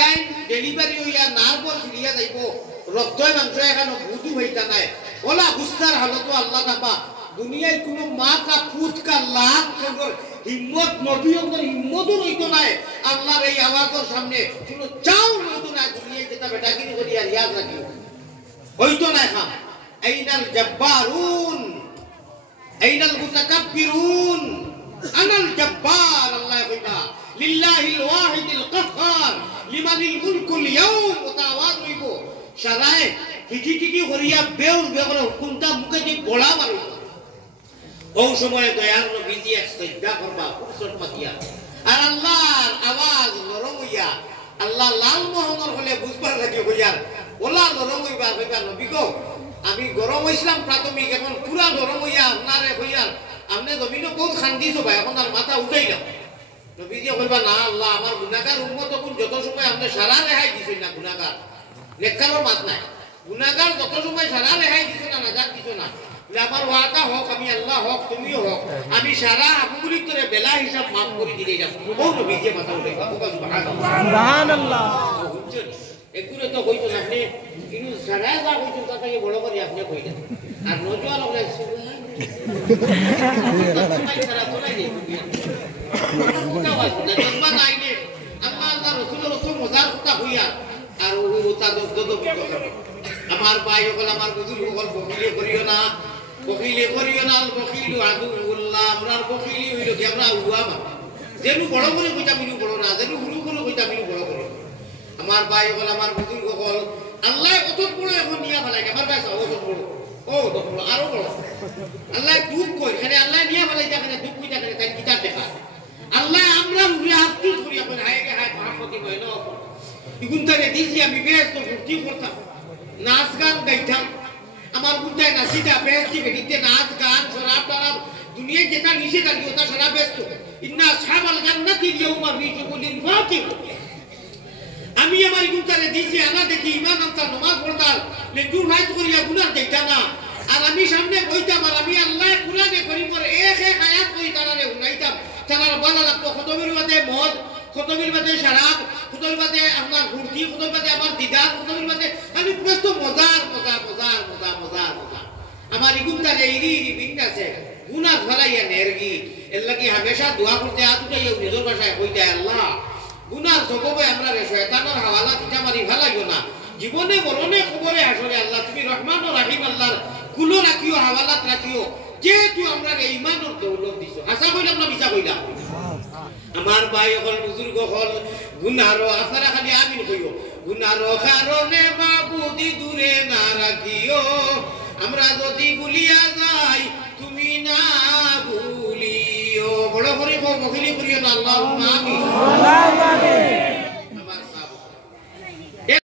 ইডাইন delivery হইয়া নার্ভর ফিরিয়া যাইব রক্তয় মাংস এখানে বুধু হইতা নাই ওলা গুস্তার হালতো আল্লাহ নাপা দুনিয়ায় কোনো মা কা পুত কা লাখ হিম্মত নবীয়দের হিম্মতও হইতো নাই আল্লাহর এই আওয়াজের সামনে কোনো চাও হইতো না দুনিয়ায় যেটা বেটাগিরি করিয়া রিয়াজ রাখিও হইতো না খাম আইনাল জব্বারুন আইনাল মুতাকাব্বিরুন আনাল জব্বার আল্লাহ কইতা লিল্লাহিল ওয়াহিদিল কাহ্হার লিমানিল মুলকুল ইয়াউম ওয়াতাওয়াজ হইব সারায় টিটি করিয়া বেউল বেগরে হুকুমটা মুখে দি বলা মারিব ও সময় দয়ার নবীজি এক সাজদা করবা ফুরসত পাতিয়া আর আল্লাহর আওয়াজ নরম হইয়া আল্লাহ লাল মোহনের হলে বুঝবার লাগে হইয়ার ওলা নরম হইবা হইবা নবী গো আমি গরম হইছিলাম প্রাথমিক এখন পুরা গরম হইয়া আপনারে হইয়ার আপনি জমিনে বহুত খান্দিছো ভাই এখন আর মাথা উঠাই না নবীজি কইবা না আল্লাহ আমার গুনাহগার উম্মত কোন যত সময় আপনি সারা রেহাই দিছেন না গুনাহগার নেককারর মাত নাই গুনাহগার যত সময় সারা রেহাই দিছো না নাজাত দিছো না আমার ওয়াদা হোক আমি আল্লাহ হোক তুমিও হোক আমি সারা আপুগুলি করে বেলা হিসাব মাফ করে দিলে যাব ও নবীজি মাথা উঠাই সুবহানাল্লাহ একুরে তো কইতো না আপনি কিন্তু সারা যা কইতো তাকে বড় করে আপনি কইলেন আর নজওয়ান হলে আমার ভাই হল আমার বুজুর্গ হল বকিলে করিও না বকিলু আদুল্লাহ আমরা বকিলি হইল কি আমরা উয়া মা যেনু বড় করে কইতা মিনু বড় না যেনু হুলু করে কইতা মিনু বড় করে আমার ভাই হল আমার বুজুর্গ হল আল্লাহ কত বড় এখন নিয়া ফেলাই আমার ভাই কত বড় ও কত বড় আরো বড় আল্লাহ দুঃখ কই এখানে আল্লাহ নিয়া ফেলাই যাবে দুঃখ কইতা করে তাই কিতাব দেখা আল্লাহ আমরা উড়ে আফসোস করি আপন হায় হায় মহাপতি কইল ইগুনটারে দিছি আমি ব্যস্ত ভর্তি করতাম নাচ গান গাইতাম আমার বুঝায় নাচিটা বেস্তি বেদিতে নাচ গান শরাব টারাব দুনিয়া যেটা নিষেধ আছে ওটা সারা ব্যস্ত ইন্না সাবাল জান্নাতি ইয়াউমা ফি শুগুলিন ফাকিহ আমি আমার ইগুনটারে দিছি আনা দেখি ইমান আনতা নামাজ পড়তাম লেজুর হাইত করিয়া গুনাহ দেখতা না আর আমি সামনে কইতাম আর আমি আল্লাহ কুরআনে করিমের এক এক আয়াত কই তারারে উনাইতাম তারার ভালো লাগতো খতমের মধ্যে মদ খতমের মধ্যে শরাব খতমের মধ্যে আপনার ঘুরতি খতমের মধ্যে আমার দিদার খতমের মধ্যে আমি পুরো মজার আমার ইগুনটারে ইরি বিন্দাছে গুনাহ ফলাইয়া নেরগি এর লাগি হামেশা দোয়া করতে আতুটাই নিজের ভাষায় কইতে আল্লাহ গুনার সববে আমরা রে শয়তানের হাওয়ালা দিতে মারি ভালাইও না জীবনে মরণে খবরে আসলে আল্লাহ তুমি রহমান ও রহিম আল্লাহর কুলো রাখিও হাওয়ালাত রাখিও যেহেতু আমরা এই ইমানের দৌলত দিছো আশা কইলাম না বিচা কইলাম আমার ভাই হল বুজুর্গ হল গুনারো আপনারা খালি আমিন কইও গুনারো কারণে মাবুদি দূরে না রাখিও আমরা যদি ভুলিয়া যাই তুমি না ভুলিও বড় করে বকিলি করিও না আল্লাহুম্মা